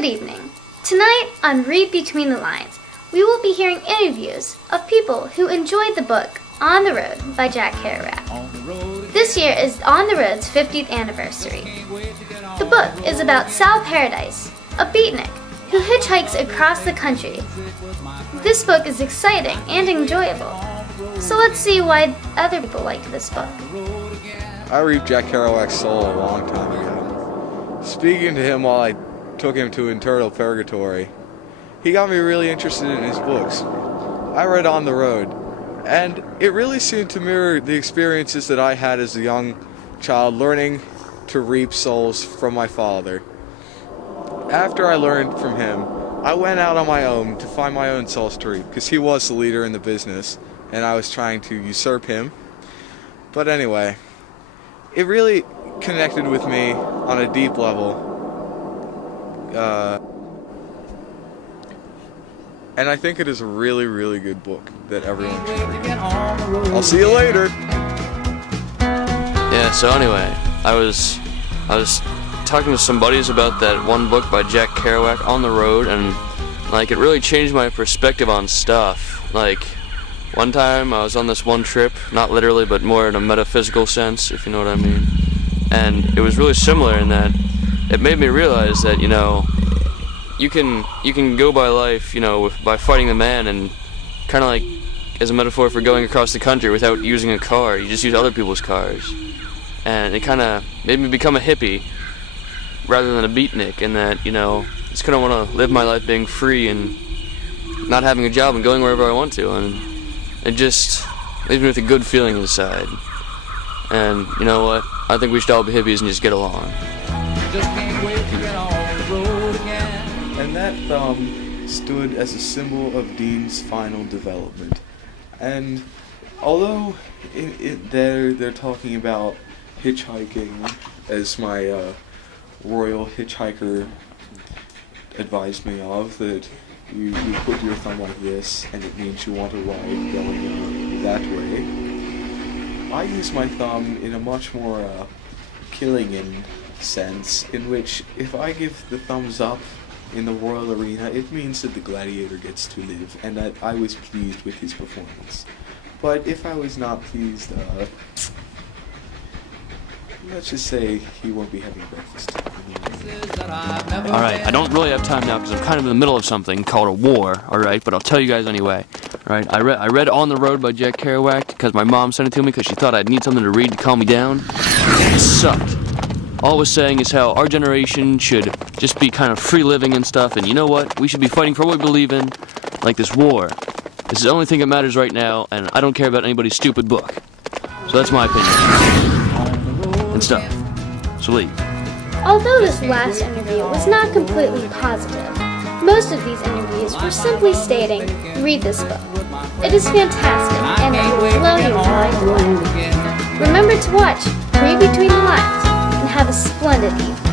Good evening. Tonight on Read Between the Lines, we will be hearing interviews of people who enjoyed the book On the Road by Jack Kerouac. This year is On the Road's 50th anniversary. The book is about Sal Paradise, a beatnik who hitchhikes across the country. This book is exciting and enjoyable, so let's see why other people liked this book. I read Jack Kerouac's soul a long time ago. Speaking to him while I took him to internal purgatory, he got me really interested in his books. I read On the Road, and it really seemed to mirror the experiences that I had as a young child learning to reap souls from my father. After I learned from him, I went out on my own to find my own souls to reap, because he was the leader in the business, and I was trying to usurp him. But anyway, it really connected with me on a deep level. And I think it is a really, really good book that everyone should read. I'll see you later! Yeah, so anyway, I was talking to some buddies about that one book by Jack Kerouac, On the Road, and like it really changed my perspective on stuff. Like, one time I was on this one trip, not literally, but more in a metaphysical sense, if you know what I mean. And it was really similar in that it made me realize that, you know, you can go by life, you know, by fighting the man, and kind of like as a metaphor for going across the country without using a car. You just use other people's cars. And it kind of made me become a hippie rather than a beatnik, in that, you know, I just kind of want to live my life being free and not having a job and going wherever I want to. And it just leaves me with a good feeling inside. And you know what? I think we should all be hippies and just get along. Just can't wait to get on the road again. And that thumb stood as a symbol of Dean's final development. And although they're talking about hitchhiking, as my royal hitchhiker advised me of, that you put your thumb like this and it means you want to ride going that way, I use my thumb in a much more killing sense, in which if I give the thumbs up in the royal arena, it means that the gladiator gets to live, and that I was pleased with his performance. But if I was not pleased, let's just say he won't be having breakfast. Alright, I don't really have time now because I'm kind of in the middle of something called a war, alright, but I'll tell you guys anyway. Alright, I read On the Road by Jack Kerouac because my mom sent it to me because she thought I'd need something to read to calm me down. It sucked. All it was saying is how our generation should just be kind of free living and stuff, and you know what? We should be fighting for what we believe in, like this war. This is the only thing that matters right now, and I don't care about anybody's stupid book. So that's my opinion. And stuff. So leave. Although this last interview was not completely positive, most of these interviews were simply stating, read this book. It is fantastic, and it will blow your mind away. Remember to watch Read Between the Lines, and have a splendid evening.